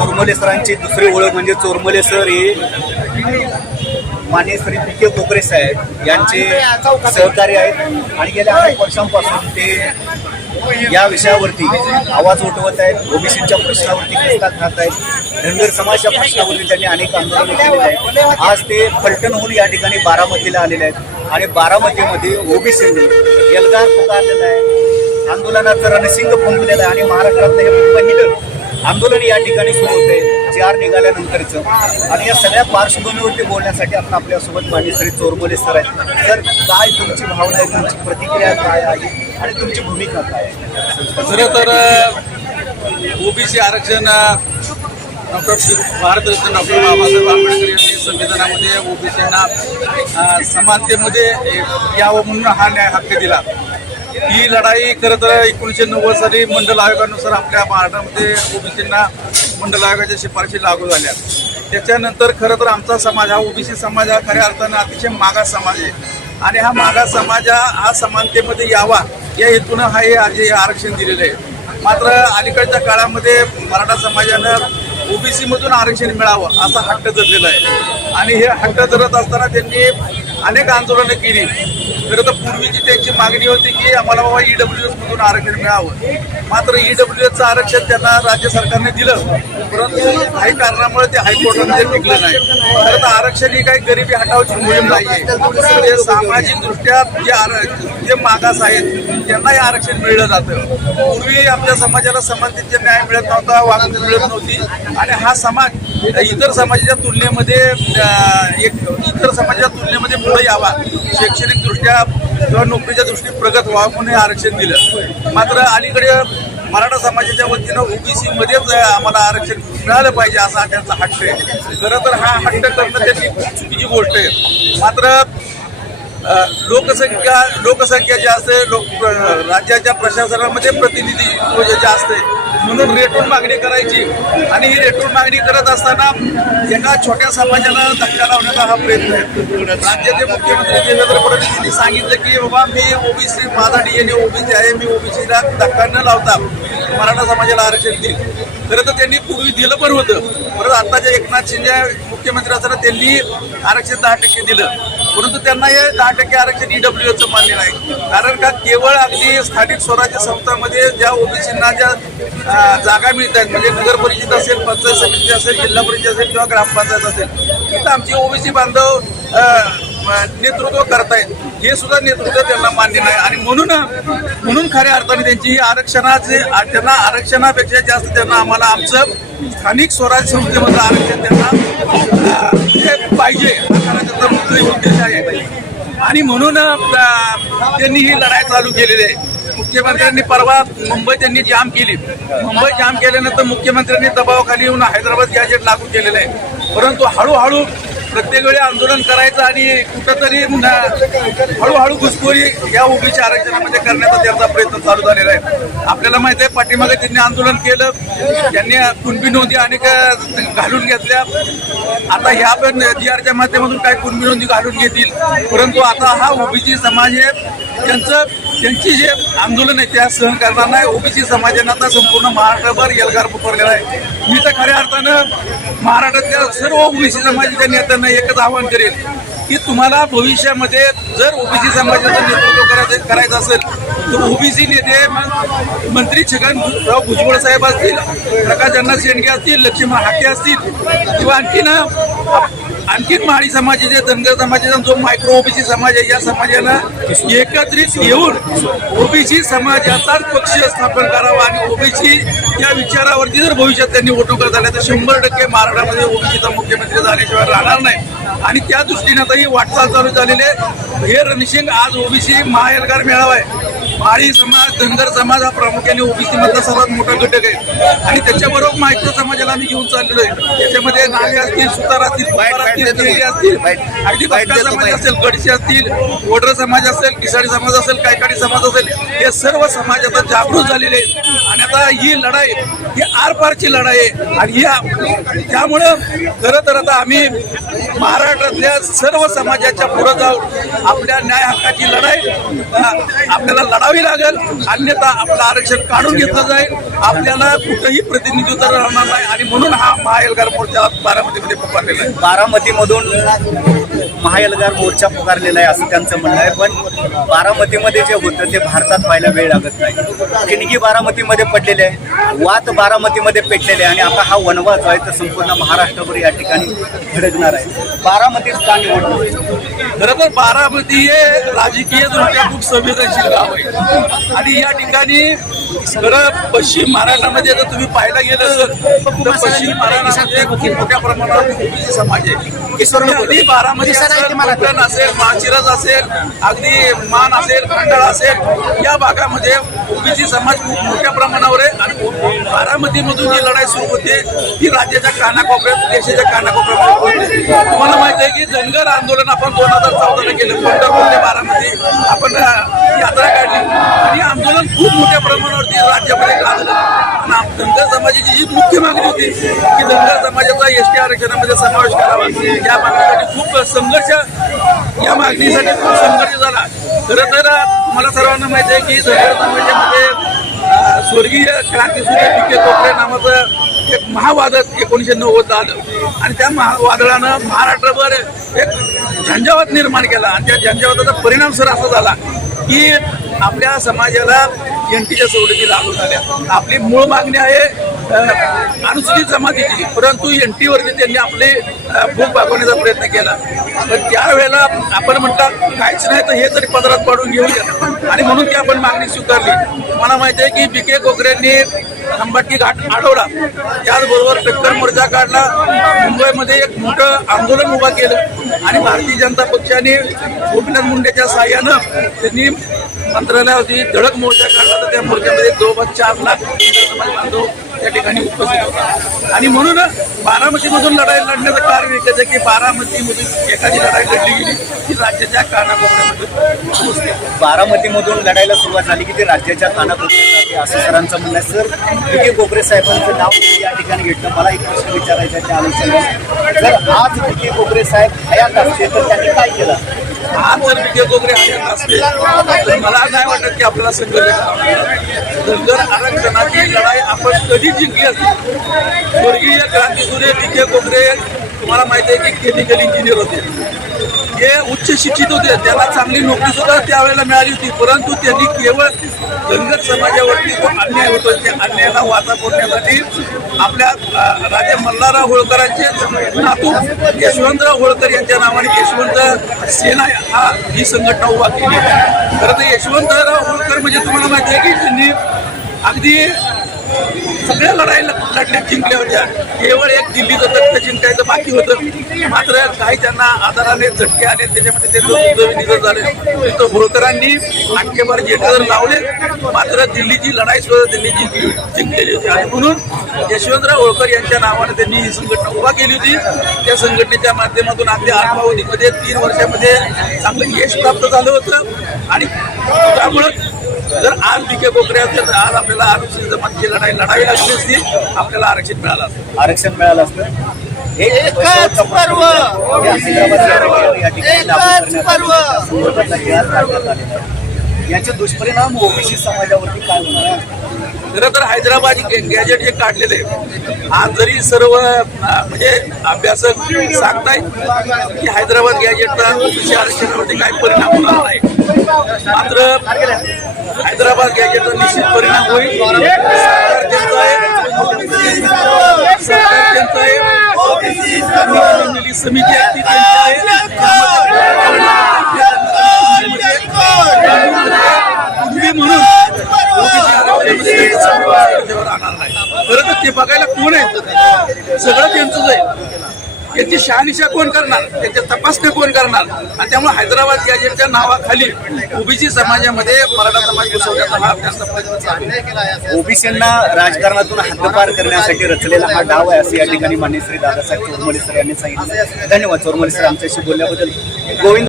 चोरमले सरांची दुसरी ओळख म्हणजे चोरमले सर हे माननीय श्री पी के कोकरे साहेब यांचे सहकारी आहेत. आणि गेल्या अनेक वर्षांपासून ते या विषयावरती आवाज उठवत आहेत. ओबीसीच्या प्रश्नावरती प्रस्ताव खात आहेत. धनगर समाजच्या प्रश्नावरती त्यांनी अनेक आंदोलनं केलेली आहेत. आज ते फलटण होऊन या ठिकाणी बारामतीला आलेले आहेत. आणि बारामतीमध्ये ओबीसीने यलगार पुकारलेला आहे. आंदोलनाचं रणसिंग फुंकलेलं आहे. आणि महाराष्ट्रातलं हे पहिलं आंदोलन या ठिकाणी सुरू होते चार निघाल्यानंतरचं. आणि या सगळ्या पार्श्वभूमीवरती बोलण्यासाठी आपण आपल्यासोबत मान्य श्री चोरमोले सर आहेत. सर काय तुमची भावना आहे? तुमची प्रतिक्रिया काय आहे? आणि तुमची भूमिका काय आहे? खरं तर ओबीसी आरक्षण डॉक्टर भारतरत्न डॉक्टर बाबासाहेब आंबेडकर यांनी संविधानामध्ये ओबीसींना समानतेमध्ये यावं म्हणून हा न्याय हक्क दिला. ही लढाई खरं तर एकोणीसशे नव्वद साली मंडल आयोगानुसार आपल्या महाराष्ट्रामध्ये ओबीसींना मंडल आयोगाच्या शिफारशी लागू झाल्या. त्याच्यानंतर खरं तर आमचा समाज हा ओबीसी समाज हा खऱ्या अर्थानं अतिशय मागास समाज आहे. आणि हा मागास समाज हा समानतेमध्ये यावा या हेतूनं हा हे आज हे आरक्षण दिलेलं आहे. मात्र अलीकडच्या काळामध्ये मराठा समाजानं ओबीसीमधून आरक्षण मिळावं असा हट्ट धरलेला आहे. आणि हे हट्ट धरत असताना त्यांनी अनेक आंदोलनं केली. खरं तर पूर्वीची त्यांची मागणी होती की आम्हाला बाबा ईडब्ल्यू एस मधून आरक्षण मिळावं. मात्र ईडब्ल्यू एसचं आरक्षण त्यांना राज्य सरकारने दिलं. परंतु काही कारणामुळे ते हायकोर्टामध्ये टिकलं नाही. खरं तर आरक्षण ही काही गरिबी हटावची मोहीम नाही आहे ते जे आर जे मागास आहेत त्यांना हे आरक्षण मिळलं जातं. पूर्वी आपल्या समाजाला समानतेचे न्याय मिळत नव्हता वागणूक मिळत नव्हती. आणि हा समाज इतर समाजाच्या तुलनेमध्ये एक इतर समाजाच्या तुलनेमध्ये पुढे यावा शैक्षणिकदृष्ट्या किंवा नोकरीच्या दृष्टीने प्रगत व्हावं म्हणून हे आरक्षण दिलं. मात्र अलीकडे मराठा समाजाच्या वतीनं ओबीसी मध्येच आम्हाला आरक्षण मिळालं पाहिजे असा त्यांचा हट्ट आहे. खरं तर हा हट्ट करणं त्याची खूप चुकीची गोष्ट आहे. मात्र लोकसंख्या लोकसंख्या जी असते लोक राज्याच्या प्रशासनामध्ये प्रतिनिधी म्हणजे जे असते म्हणून रेटून मागणी करायची. आणि ही रेटून मागणी करत असताना एका छोट्या समाजाला धक्का लावण्याचा हा प्रयत्न आहे. राज्याचे मुख्यमंत्री देवेंद्र फडणवीस यांनी सांगितलं की बाबा मी ओबीसी माझा डीएनए ओबीसी आहे. मी ओबीसीला धक्का न लावता मराठा समाजाला आरक्षण देईल खरं तर त्यांनी पूर्वी दिलं पण होतं. परत आत्ताच्या एकनाथ शिंदे मुख्यमंत्री असताना त्यांनी आरक्षण दहा टक्के दिलं. परंतु त्यांना हे दहा टक्के आरक्षण ईडब्ल्यू एचं मान्य नाही. कारण का केवळ अगदी स्थानिक स्वराज्य संस्थांमध्ये ज्या ओबीसींना ज्या जागा मिळत आहेत म्हणजे नगर परिषद असेल पंचायत समिती असेल जिल्हा परिषद असेल किंवा ग्रामपंचायत असेल तिथं आमची ओबीसी बांधव नेतृत्व करतायत हे सुद्धा नेतृत्व त्यांना मान्य नाही. आणि म्हणून म्हणून खऱ्या अर्थाने त्यांची ही आरक्षणाचे त्यांना आरक्षणापेक्षा जास्त त्यांना आम्हाला आमचं स्थानिक स्वराज्य संस्थेमधलं आरक्षण त्यांना हे पाहिजे. हा मुख्य उद्देश आहे. आणि म्हणून त्यांनी ही लढाई चालू केलेली आहे. मुख्यमंत्र्यांनी परवा मुंबई त्यांनी जाम केली. मुंबई जाम केल्यानंतर मुख्यमंत्र्यांनी दबावाखाली येऊन हैदराबाद गॅजेट लागू केलेलं आहे. परंतु हळूहळू प्रत्येक वेळी आंदोलन करायचं आणि कुठंतरी हळूहळू घुसखोरी या ओबीसी आरक्षणामध्ये करण्याचा त्यांचा प्रयत्न चालू झालेला आहे. आपल्याला माहिती आहे पाठीमागे त्यांनी आंदोलन केलं. त्यांनी कुणबी नोंदी अनेक घालून घेतल्या. आता ह्या पण जी आरच्या माध्यमातून काही कुणबी नोंदी घालून घेतील. परंतु आता हा ओबीसी समाज हे त्यांचं त्यांची जे आंदोलन आहे त्या सहन करणार नाही. ओबीसी समाजाने आता संपूर्ण महाराष्ट्रभर एल्गार पुकारलेला आहे. मी तर खऱ्या अर्थानं महाराष्ट्रातल्या सर्व ओबीसी समाजाच्या नेत्यांना एकच आवाहन करेल की तुम्हाला भविष्यामध्ये जर ओबीसी समाजाचं नेतृत्व करायचं करायचं असेल तर ओबीसी नेते मग मंत्री छगनराव भुजबळ साहेब असतील प्रकाश अण्णा शेंडगे असतील लक्ष्मण हाके असतील किंवा आणखीन आणखीन माळी समाजाचे धनगर समाजाचा जो मायक्रो ओबीसी समाज आहे या समाजाला एकत्रित येऊन ओबीसी समाजाचाच पक्ष स्थापन करावा आणि ओबीसी या विचारावरती जर भविष्यात त्यांनी वोटोकर झाल्या तर शंभर टक्के महाराष्ट्रामध्ये ओबीसीचा मुख्यमंत्री झाल्याशिवाय राहणार नाही. आणि त्या दृष्टीनं आता ही वाटचाल चालू झालेली आहे. हे रणशिंग आज ओबीसी महाएल्गार मेळावा आहे. माळी समाज धनगर समाज हा प्रामुख्याने ओबीसी मधला सर्वात मोठा घटक आहे. आणि त्याच्याबरोबर मायक्रो समाजाला आम्ही घेऊन चाललेलो आहे. त्याच्यामध्ये नाले असतील सुतार असतील कुंभार असतील केळी असतील अगदी भटका समाज असेल गडशी असतील वडर समाज असेल किसाडी समाज असेल कायकाडी समाज असेल हे सर्व समाज आता जागृत झालेले आहेत. आता ही लढाई ही आरपारची लढाई आहे आणि या त्यामुळं खरं तर आता आम्ही महाराष्ट्रातल्या सर्व समाजाच्या पुढे जाऊन आपल्या न्याय हक्काची लढाई आपल्याला लढावी लागेल. अन्यथा आपलं आरक्षण काढून घेतलं जाईल. आपल्याला कुठंही प्रतिनिधित्व राहणार नाही. आणि म्हणून हा महाएलगार मोर्चा बारामतीमध्ये पुकारलेला आहे. बारामतीमधून महायलगार मोर्चा पुकारलेला आहे असं त्यांचं म्हणणं आहे. पण बारामतीमध्ये जे होतं ते भारतात पाहायला वेळ लागत नाही. किणगी बारामतीमध्ये पडलेले आहे वात बारामतीमध्ये पेटलेले आहे आणि आता हा वनवा जो आहे तो संपूर्ण महाराष्ट्रभर या ठिकाणी धडकणार आहे. बारामतीत का निवडणूक खरं तर बारामती हे राजकीय दृष्ट्या खूप संवेदनशील गाव आहे. आणि या ठिकाणी खरं पश्चिम महाराष्ट्रामध्ये जर तुम्ही पाहायला गेलं तर पश्चिम महाराष्ट्रामध्ये खूप मोठ्या प्रमाणावर ओबीसी समाज आहे. अगदी बारामती असेल कोकण असेल माळशिरस असेल अगदी मान असेल खंडाळा असेल या भागामध्ये ओबीसी समाज खूप मोठ्या प्रमाणावर आहे. आणि बारामतीमधून जी लढाई सुरू होते ती राज्याच्या कानाकोपऱ्यात देशाच्या कानाकोपऱ्यात होते. तुम्हाला माहिती आहे की धनगर आंदोलन आपण दोन हजार चौदाला केलं. पंढरपूर ते बारामती. आपण यात्रा काढली. आणि आंदोलन खूप मोठ्या प्रमाणावरती राज्यामध्ये गाजलं आणि धनगर समाजाची ही मुख्य मागणी होती की धनगर समाजाचा एस टी आरक्षणामध्ये समावेश करावा. या मागणीसाठी खूप संघर्ष या मागणीसाठी खूप संघर्ष झाला. खरं तर मला सर्वांना माहिती आहे की धनगर समाजामध्ये स्वर्गीय क्रांतीसूर्य पिके कोकरे नावाचं एक महावादक एकोणीसशे नव्वद आलं. आणि त्या महावादळानं महाराष्ट्रभर एक झंझावात निर्माण केला. आणि त्या झंझावाताचा परिणाम सर असा झाला की आपल्या समाजाला एनटीच्या सवलती लागू झाल्या. आपली मूळ मागणी आहे अनुसूचित जमातीची परंतु एनटीवरती त्यांनी आपले भूक भागवण्याचा प्रयत्न केला. पण त्यावेळेला आपण म्हणतात काहीच नाही तर हे तरी पदरात पाडून घेऊया. आणि म्हणून ती आपण मागणी स्वीकारली. मला माहिती आहे की बी के कोकरेंनी खंबाटकी घाट अडवला त्याचबरोबर टक्कर मोर्चा काढला. मुंबईमध्ये एक मोठं आंदोलन उभं केलं. आणि भारतीय जनता पक्षाने गोपीनाथ मुंडेच्या साह्यानं त्यांनी मंत्रालयावरती धडक मोर्चा काढला. त्या मोर्चामध्ये जवळपास चार लाख समाज बांधव त्या ठिकाणी उपस्थित होता. आणि म्हणून बारामतीमधून लढाई लढण्याचं कारण एकच आहे की बारामतीमधून एखादी लढाई लढली गेली की राज्याच्या कानाकोपऱ्यामध्ये पोहोचते. बारामतीमधून लढायला सुरुवात झाली की ते राज्याच्या कानाकोपऱ्यात असं सरांचं म्हणणं आहे. सर विखे कोपरे साहेबांचं नाव या ठिकाणी घेतलं? मला एक प्रश्न विचारायचा आहे त्या आलोचना जर आज विखे कोपरे साहेब हयात असते तर त्यांनी काय केलं? आज जर विजय गोगरे हयात असते. तर मला नाही वाटत की आपल्याला संघर्ष धनगर आरक्षणाची लढाई आपण कधी जिंकली असती स्वर्गीय क्रांतीसूर्य विजय गोगरे तुम्हाला माहिती आहे की केमिकल इंजिनियर होते. हे उच्च शिक्षित होते त्याला चांगली नोकरी सुद्धा त्यावेळेला मिळाली होती परंतु त्यांनी केवळ धनगर समाजावरती जो अन्याय होतो त्या अन्यायाला वाचा फोडण्यासाठी आपल्या राजा मल्हारराव होळकरांचे नातू यशवंतराव होळकर यांच्या नावाने यशवंत सेना हा ही संघटना उभा केली. खरं तर यशवंतराव होळकर म्हणजे तुम्हाला माहिती आहे की त्यांनी अगदी सगळ्या लढाईला लढल्या जिंकल्या होत्या. केवळ एक दिल्लीचं तख्त जिंकायचं बाकी होतं. मात्र काही त्यांना आधाराने झटके आले त्याच्यामध्ये ते जमिनीचं झाले. तर होळकरांनी नाट्यभर जेटर लावले. मात्र दिल्लीची लढाई सुद्धा त्यांनी जिंकली जिंकलेली होती. आणि म्हणून यशवंतराव होळकर यांच्या नावाने त्यांनी ही संघटना उभा केली होती. त्या संघटनेच्या माध्यमातून आपल्या अल्पावधीमध्ये तीन वर्षामध्ये चांगलं यश प्राप्त झालं होतं. आणि त्यामुळं जर आज पिके कोकरे असते तर आज आपल्याला अनुसूचित जमातीची लढाई लढावी लागली असती आपल्याला आरक्षण मिळालं असतं. आरक्षण मिळालं असतं. हे शेवटचं पर्व. जे. याचे दुष्परिणाम ओबीसी समाजावरती काय होणार आहे? खरं तर हैदराबाद गॅजेट हे काढलेले आहे. आज जरी सर्व म्हणजे अभ्यासक सांगतायत की हैदराबाद गॅजेटचा ओबीसी आरक्षणावरती काही परिणाम होणार नाही. मात्र हैदराबाद गॅजेटचा निश्चित परिणाम होईल सरकार त्यांचं आहे सरकार त्यांचं आहे समिती आहे ती त्यांची आहे पूर्वी म्हणून खरं तर ते बघायला कोण आहे सगळं त्यांचंच आहे याची शहानिशा कोण करणार? त्याची तपासणी कोण करणार? आणि त्यामुळे हैदराबाद गॅजेटच्या नावाखाली ओबीसी समाजामध्ये मराठा समाज घुसवण्याचा हा अभ्यास ओबीसींना राजकारणातून हद्दपार करण्यासाठी रचलेला हा डाव आहे असं या ठिकाणी मान्य श्री दादासाहेब चोरमले सर यांनी सांगितलं. धन्यवाद चोरमले सर आमच्याशी बोलल्याबद्दल. गोविंद